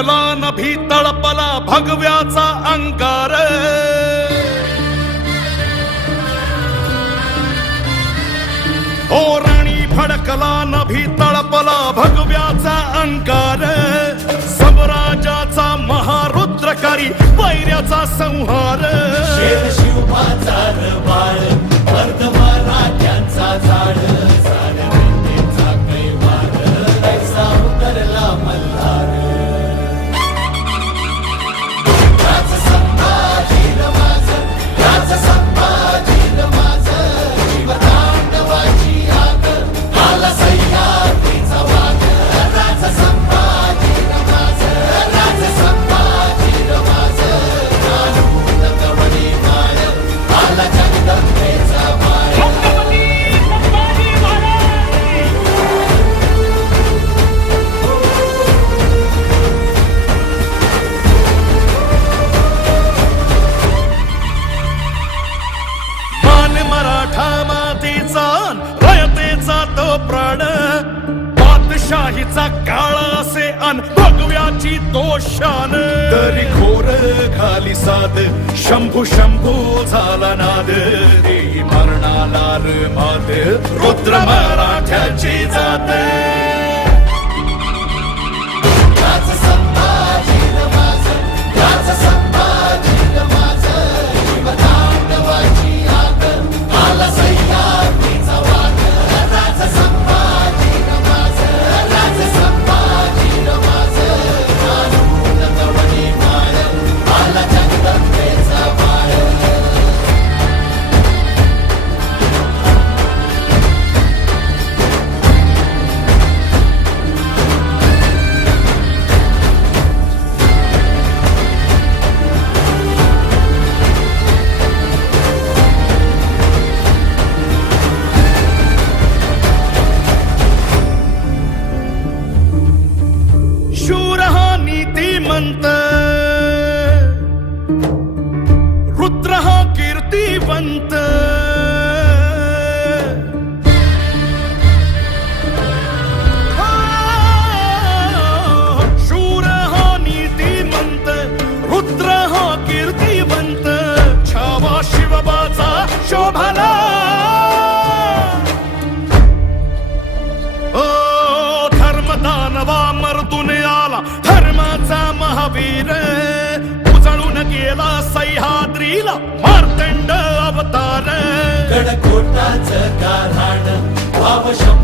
फडकला नभी तळपला भगव्याचा अंकार ओ राणी फडकला नभी तळपला भगव्याचा अंकार सम्राजाचा महारुद्रकारी वैर्याचा संहार शिवबाचा रबाळ वर्धमाराध्यांचा झाड साऱ्या कैवार ऐसा उतरला मल्हार राज संभाजी माझं राज संभाजी माझं शिवतांडवाची आग आला सह्याद्रीचा वाघ राज संभाजी माझं राज संभाजी माझं कानून कवडी माळ आला जगदंबेचा बाळ मान मराठा मातीचा रयतेचा तो प्राण बादशाहीचा काळ असे अन भगव्याची तो शान तरी घोर खाली साद शंभू शंभू झाला नाद देही मरणाला मात रुद्र मराठ्याची जात राज संभाजी माझं राज संभाजी माझं शिवतांडवाची आग आला सह्याद्रीचा वाघ राज संभाजी माझं राज संभाजी माझं कानून कवडी माळ आला जगदंबेचा बाळ शूर हा नीतिमंत रुद्र हा कीर्तिवंत शूर हा नीतिमंत रुद्र हा कीर्तिवंत छावा शिवबाचा शोभला ओ धर्मदानवा मर्दून आला धर्माचा महावीर उजळून गेला सह्याद्रीला मार्तंड अवतार गडकोटाचं गाऱ्हाण भाव शंभू